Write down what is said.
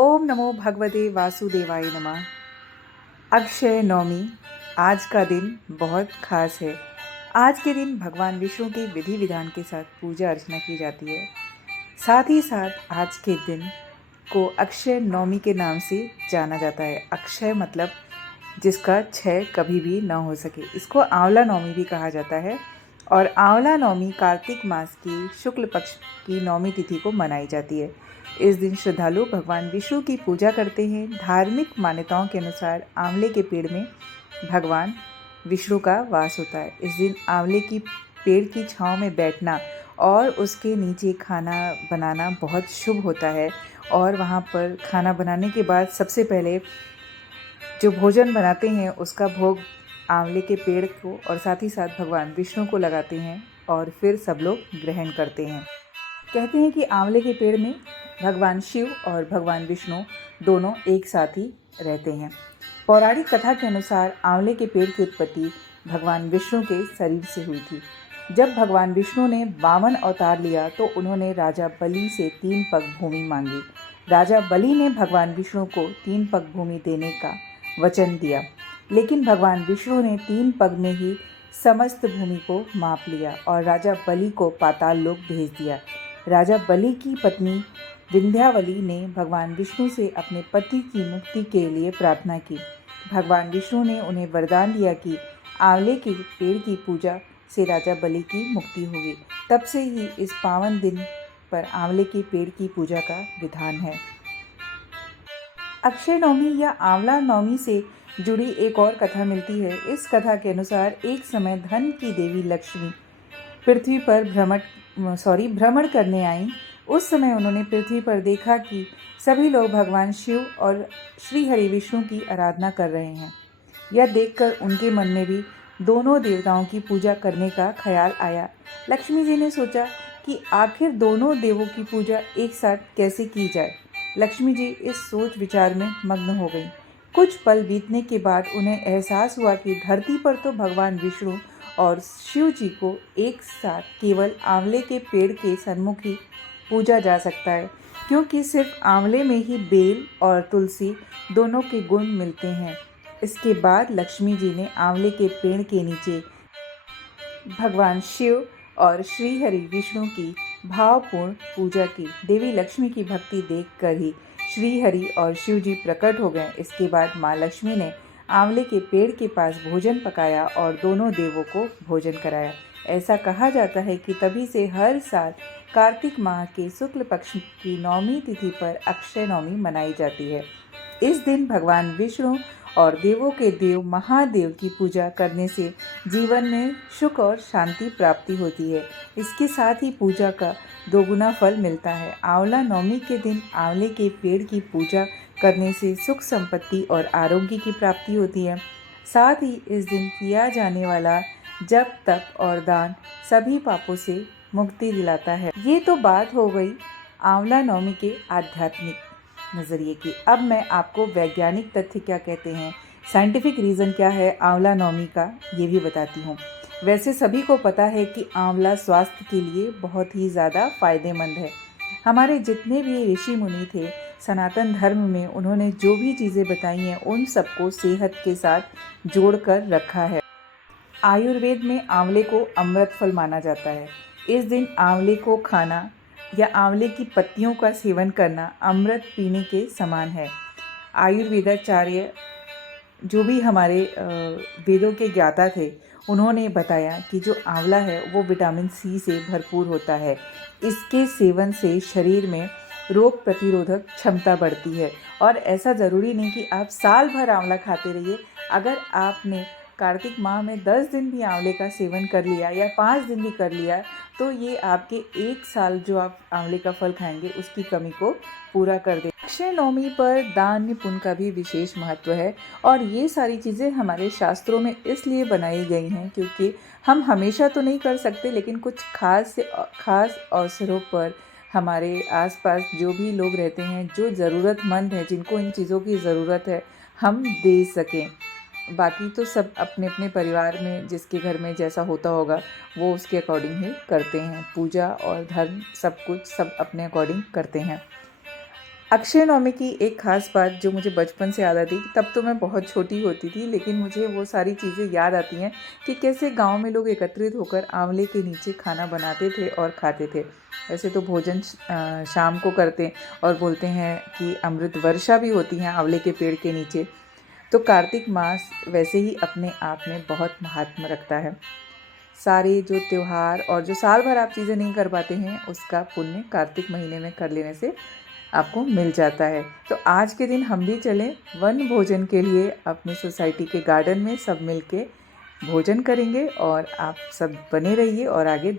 ओम नमो भगवते वासुदेवाय नमः। अक्षय नवमी आज का दिन बहुत खास है। आज के दिन भगवान विष्णु की विधि विधान के साथ पूजा अर्चना की जाती है। साथ ही साथ आज के दिन को अक्षय नवमी के नाम से जाना जाता है। अक्षय मतलब जिसका क्षय कभी भी ना हो सके। इसको आंवला नवमी भी कहा जाता है और आंवला नवमी कार्तिक मास की शुक्ल पक्ष की नवमी तिथि को मनाई जाती है। इस दिन श्रद्धालु भगवान विष्णु की पूजा करते हैं। धार्मिक मान्यताओं के अनुसार आंवले के पेड़ में भगवान विष्णु का वास होता है। इस दिन आंवले की पेड़ की छांव में बैठना और उसके नीचे खाना बनाना बहुत शुभ होता है। और वहाँ पर खाना बनाने के बाद सबसे पहले जो भोजन बनाते हैं उसका भोग आंवले के पेड़ को और साथ ही साथ भगवान विष्णु को लगाते हैं और फिर सब लोग ग्रहण करते हैं। कहते हैं कि आंवले के पेड़ में भगवान शिव और भगवान विष्णु दोनों एक साथ ही रहते हैं। पौराणिक कथा के अनुसार आंवले के पेड़ की उत्पत्ति भगवान विष्णु के शरीर से हुई थी। जब भगवान विष्णु ने वामन अवतार लिया तो उन्होंने राजा बलि से 3 पग भूमि मांगी। राजा बलि ने भगवान विष्णु को 3 पग भूमि देने का वचन दिया, लेकिन भगवान विष्णु ने 3 पग में ही समस्त भूमि को माप लिया और राजा बलि को पाताल लोक भेज दिया। राजा बलि की पत्नी विंध्यावली ने भगवान विष्णु से अपने पति की मुक्ति के लिए प्रार्थना की। भगवान विष्णु ने उन्हें वरदान दिया कि आंवले के पेड़ की पूजा से राजा बलि की मुक्ति होगी। तब से ही इस पावन दिन पर आंवले के पेड़ की पूजा का विधान है। अक्षय नवमी या आंवला नवमी से जुड़ी एक और कथा मिलती है। इस कथा के अनुसार एक समय धन की देवी लक्ष्मी पृथ्वी पर भ्रमण करने आई। उस समय उन्होंने पृथ्वी पर देखा कि सभी लोग भगवान शिव और श्री हरि विष्णु की आराधना कर रहे हैं। यह देखकर उनके मन में भी दोनों देवताओं की पूजा करने का ख्याल आया। लक्ष्मी जी ने सोचा कि आखिर दोनों देवों की पूजा एक साथ कैसे की जाए। लक्ष्मी जी इस सोच विचार में मग्न हो गई। कुछ पल बीतने के बाद उन्हें एहसास हुआ कि धरती पर तो भगवान विष्णु और शिव जी को एक साथ केवल आंवले के पेड़ के सन्मुख ही पूजा जा सकता है, क्योंकि सिर्फ आंवले में ही बेल और तुलसी दोनों के गुण मिलते हैं। इसके बाद लक्ष्मी जी ने आंवले के पेड़ के नीचे भगवान शिव और श्री हरि विष्णु की भावपूर्ण पूजा की। देवी लक्ष्मी की भक्ति देखकर ही श्री हरि और शिव जी प्रकट हो गए। इसके बाद माँ लक्ष्मी ने आंवले के पेड़ के पास भोजन पकाया और दोनों देवों को भोजन कराया। ऐसा कहा जाता है कि तभी से हर साल कार्तिक माह के शुक्ल पक्ष की नवमी तिथि पर अक्षय नवमी मनाई जाती है। इस दिन भगवान विष्णु और देवों के देव महादेव की पूजा करने से जीवन में सुख और शांति प्राप्ति होती है। इसके साथ ही पूजा का दोगुना फल मिलता है। आंवला नवमी के दिन आंवले के पेड़ की पूजा करने से सुख संपत्ति और आरोग्य की प्राप्ति होती है। साथ ही इस दिन किया जाने वाला जप तप और दान सभी पापों से मुक्ति दिलाता है। ये तो बात हो गई आंवला नवमी के आध्यात्मिक नज़रिए की। अब मैं आपको वैज्ञानिक तथ्य क्या कहते हैं, साइंटिफिक रीज़न क्या है आंवला नवमी का, ये भी बताती हूँ। वैसे सभी को पता है कि आंवला स्वास्थ्य के लिए बहुत ही ज़्यादा फायदेमंद है। हमारे जितने भी ऋषि मुनि थे सनातन धर्म में, उन्होंने जो भी चीज़ें बताई हैं उन सबको सेहत के साथ जोड़ कर रखा है। आयुर्वेद में आंवले को अमृत फल माना जाता है। इस दिन आंवले को खाना या आंवले की पत्तियों का सेवन करना अमृत पीने के समान है। आयुर्वेदाचार्य जो भी हमारे वेदों के ज्ञाता थे, उन्होंने बताया कि जो आंवला है वो विटामिन सी से भरपूर होता है। इसके सेवन से शरीर में रोग प्रतिरोधक क्षमता बढ़ती है। और ऐसा ज़रूरी नहीं कि आप साल भर आंवला खाते रहिए। अगर आपने कार्तिक माह में 10 दिन भी आंवले का सेवन कर लिया या 5 दिन भी कर लिया, तो ये आपके 1 साल जो आप आंवले का फल खाएंगे उसकी कमी को पूरा कर दे। अक्षय नवमी पर दान पुण्य का भी विशेष महत्व है और ये सारी चीज़ें हमारे शास्त्रों में इसलिए बनाई गई हैं क्योंकि हम हमेशा तो नहीं कर सकते, लेकिन कुछ खास अवसरों पर हमारे आसपास जो भी लोग रहते हैं, जो ज़रूरतमंद हैं, जिनको इन चीज़ों की ज़रूरत है, हम दे सकें। बाकी तो सब अपने अपने परिवार में जिसके घर में जैसा होता होगा वो उसके अकॉर्डिंग ही करते हैं। पूजा और धर्म सब कुछ सब अपने अकॉर्डिंग करते हैं। अक्षय नवमी की एक ख़ास बात जो मुझे बचपन से याद आती है, तब तो मैं बहुत छोटी होती थी, लेकिन मुझे वो सारी चीज़ें याद आती हैं कि कैसे गांव में लोग एकत्रित होकर आंवले के नीचे खाना बनाते थे और खाते थे। वैसे तो भोजन शाम को करते हैं और बोलते हैं कि अमृत वर्षा भी होती है आंवले के पेड़ के नीचे। तो कार्तिक मास वैसे ही अपने आप में बहुत महात्म रखता है। सारे जो त्योहार और जो साल भर आप चीज़ें नहीं कर पाते हैं, उसका पुण्य कार्तिक महीने में कर लेने से आपको मिल जाता है। तो आज के दिन हम भी चलें वन भोजन के लिए, अपनी सोसाइटी के गार्डन में सब मिल के भोजन करेंगे और आप सब बने रहिए और आगे